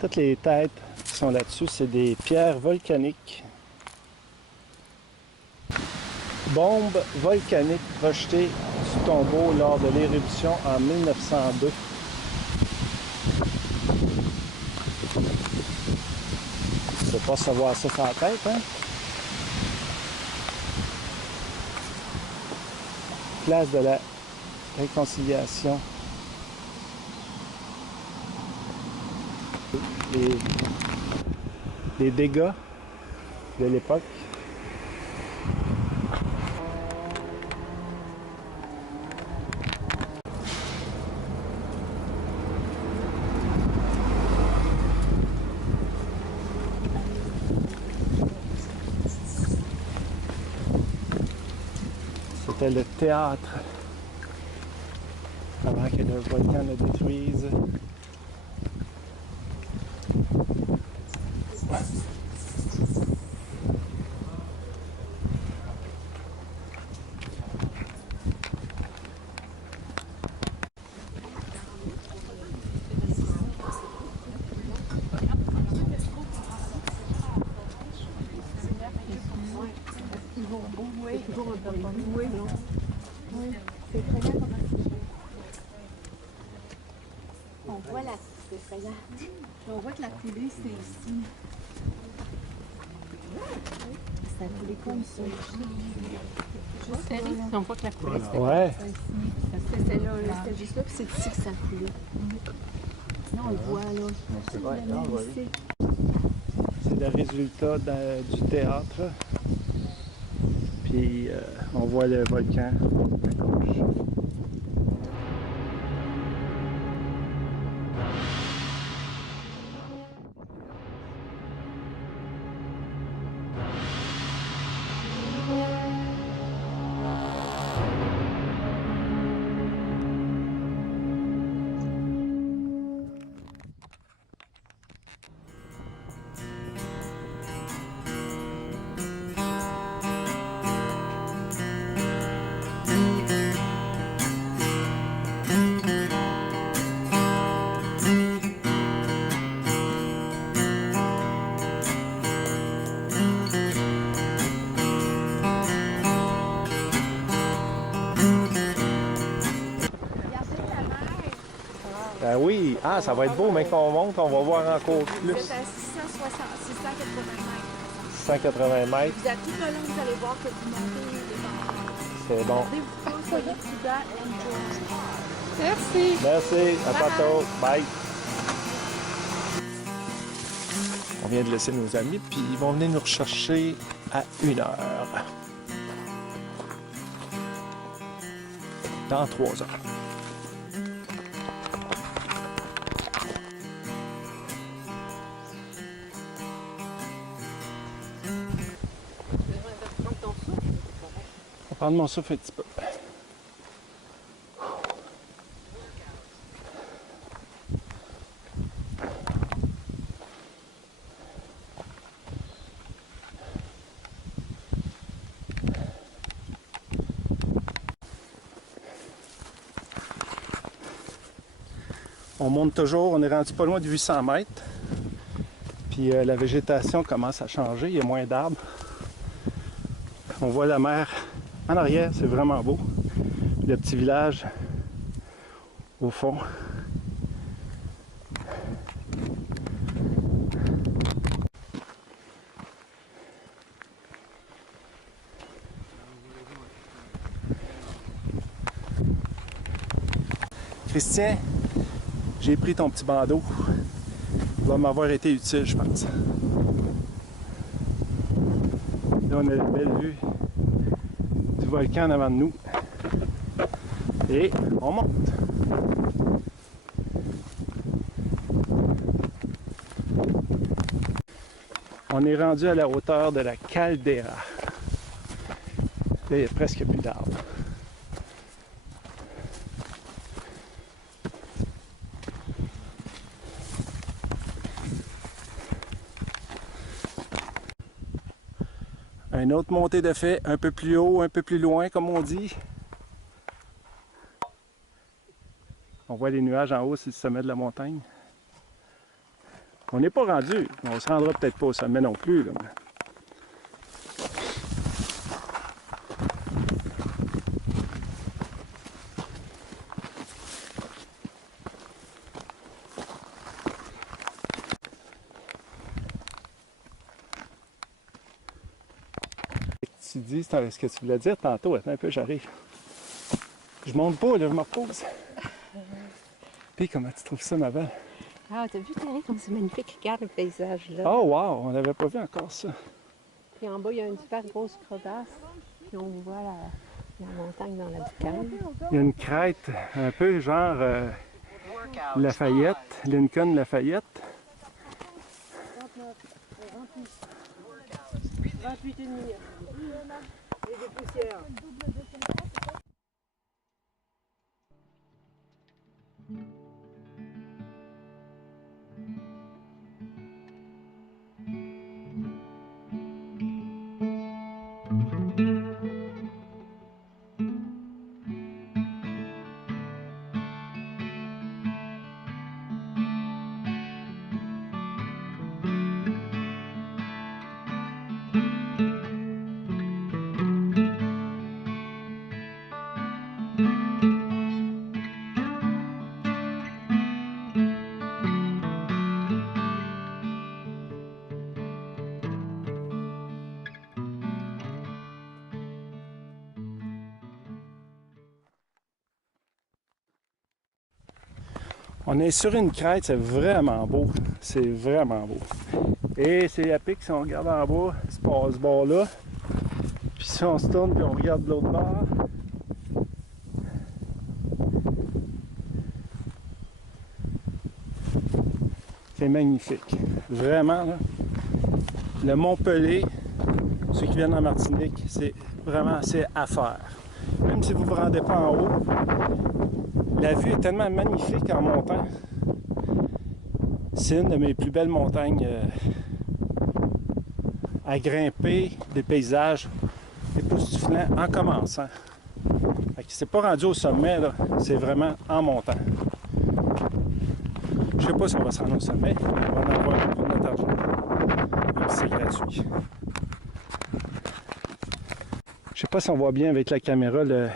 Toutes les têtes qui sont là-dessus, c'est des pierres volcaniques. Bombe volcanique projetée du tombeau lors de l'éruption en 1902. Je ne peux pas savoir ça sur la tête, hein? Place de la réconciliation. Les dégâts de l'époque. C'était le théâtre avant que le volcan le détruise. On voit la... C'est effrayant. On voit que la coulée, c'est ici. Ça a coulé comme ça. Juste serré, on voit que la coulée, c'est Ouais. c'était là, c'était juste là, puis c'est ici que ça a coulé. Là, on le voit, là. C'est le résultat du théâtre. Puis on voit le volcan à gauche. Ben oui, ah, ça va être beau, mais qu'on monte, on va voir encore plus. Vous êtes à 660, 680 mètres. 180 mètres, Vous êtes tout le long, vous allez voir que vous montez les pentes. c'est bon. Rendez-vous pas, soyez prudents, enjoy. Merci. Merci, à tantôt, bye. On vient de laisser nos amis, puis ils vont venir nous rechercher à 1h. Dans 3 heures. Je vais prendre mon souffle un petit peu. On monte toujours, on est rendu pas loin de 800 mètres. Puis la végétation commence à changer, il y a moins d'arbres. On voit la mer en arrière, c'est vraiment beau. Le petit village au fond. Christian, j'ai pris ton petit bandeau. Il va m'avoir été utile, je pense. Là, on a la belle vue du volcan en avant de nous. Et on monte. On est rendu à la hauteur de la caldeira. Là, il n'y a presque plus d'arbres. Une autre montée de fait, un peu plus haut, un peu plus loin, comme on dit. On voit les nuages en haut sur le sommet de la montagne. On n'est pas rendu. On se rendra peut-être pas au sommet non plus. Là, mais... Tu dis ce que tu voulais dire tantôt. Attends un peu, j'arrive. Je monte pas, là, je me repose. Puis comment tu trouves ça, ma belle? Ah, t'as vu, Thierry, comme c'est magnifique. Regarde le paysage, là. Oh wow, on n'avait pas vu encore ça. Puis en bas, il y a une super grosse crevasse. Puis on voit la montagne dans la boucane. Il y a une crête un peu genre Lafayette, Lincoln Lafayette. 28,5. Et des poussières. On est sur une crête, c'est vraiment beau. C'est vraiment beau. Et c'est à pic si on regarde en bas, c'est pas ce bord-là. Puis si on se tourne puis on regarde de l'autre bord. C'est magnifique. Vraiment, là. Le Mont Pelé, ceux qui viennent en Martinique, c'est vraiment assez à faire. Même si vous ne vous rendez pas en haut, la vue est tellement magnifique en montant. C'est une de mes plus belles montagnes à grimper, des paysages époustouflants en commençant. C'est pas rendu au sommet, c'est vraiment en montant. Je sais pas si on va se rendre au sommet, mais on va en avoir pour notre argent. Même si c'est gratuit. Je sais pas si on voit bien avec la caméra le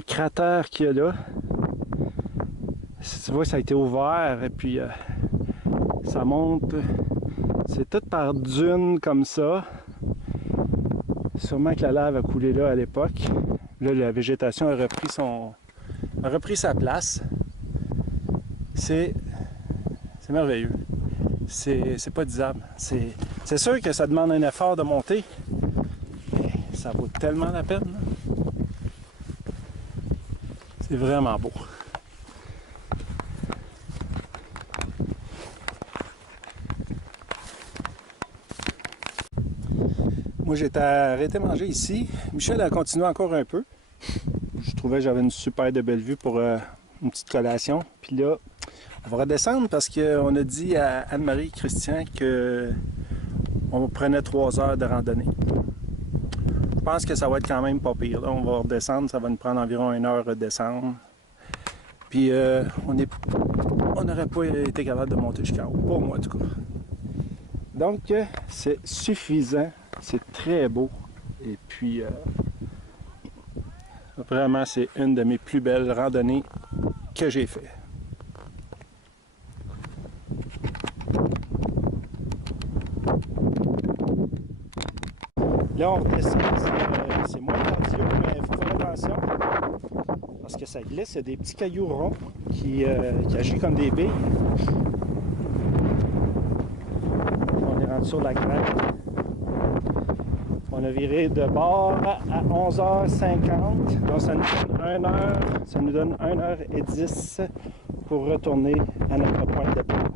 cratère qu'il y a là. Si tu vois, ça a été ouvert et puis ça monte. C'est tout par dunes comme ça. Sûrement que la lave a coulé là à l'époque. Là, la végétation a repris sa place. C'est merveilleux. C'est pas disable. C'est sûr que ça demande un effort de monter, mais ça vaut tellement la peine. C'est vraiment beau. Moi, j'étais arrêté de manger ici. Michel a continué encore un peu. Je trouvais que j'avais une super de belle vue pour une petite collation. Puis là, on va redescendre parce qu'on a dit à Anne-Marie et Christian qu'on prenait 3 heures de randonnée. Je pense que ça va être quand même pas pire. Là, on va redescendre, ça va nous prendre environ 1 heure de descendre. Puis on n'aurait pas été capable de monter jusqu'en haut. Pas moi, en tout cas. Donc, c'est suffisant. C'est très beau. Et puis, vraiment, c'est une de mes plus belles randonnées que j'ai fait. Là, on redescend. C'est moins cardio, mais il faut faire attention. Parce que ça glisse. Il y a des petits cailloux ronds qui agissent comme des billes. On est rendu sur la crête. On a viré de bord à 11h50. Donc ça nous donne 1 heure. Ça nous donne 1h10 pour retourner à notre point de départ.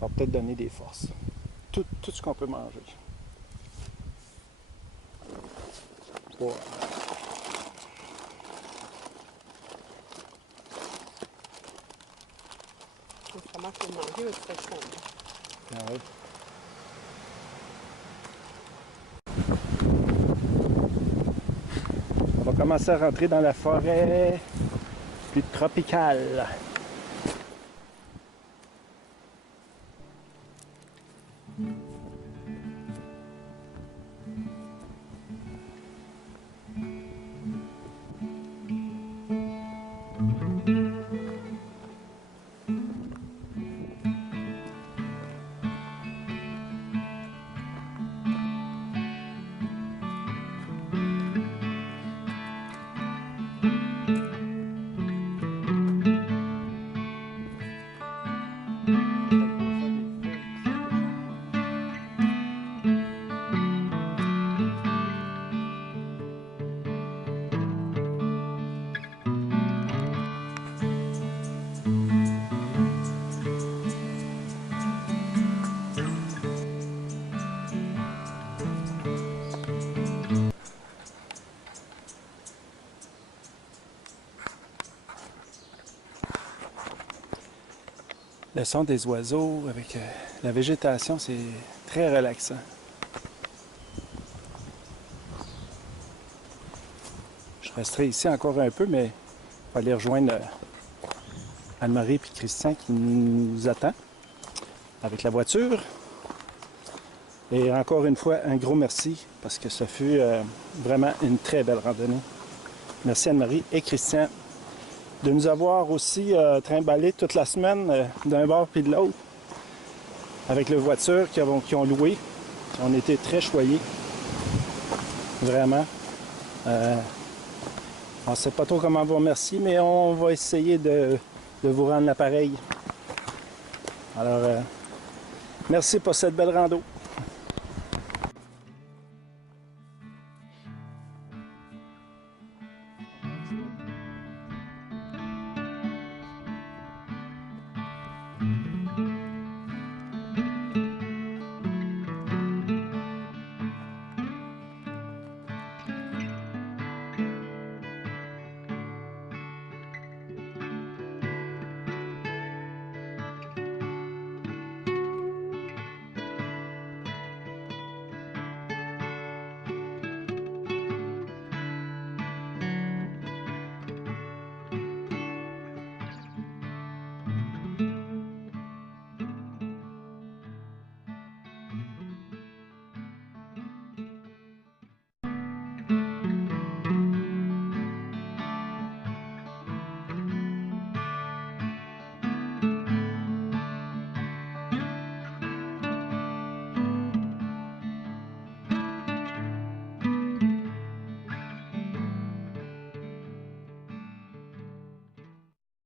On va peut-être donner des forces. Tout ce qu'on peut manger. Wow. Comment faut manger, mais c'est pas Ah oui. commencer à rentrer dans la forêt plus tropicale. Le son des oiseaux avec la végétation, c'est très relaxant. Je resterai ici encore un peu, mais il faut aller rejoindre Anne-Marie et Christian qui nous attend avec la voiture. Et encore une fois, un gros merci parce que ce fut vraiment une très belle randonnée. Merci Anne-Marie et Christian de nous avoir aussi trimballé toute la semaine d'un bord puis de l'autre avec les voitures qu'ils ont louées. On était très choyés. Vraiment. On ne sait pas trop comment vous remercier, mais on va essayer de vous rendre l'appareil. Alors, merci pour cette belle rando.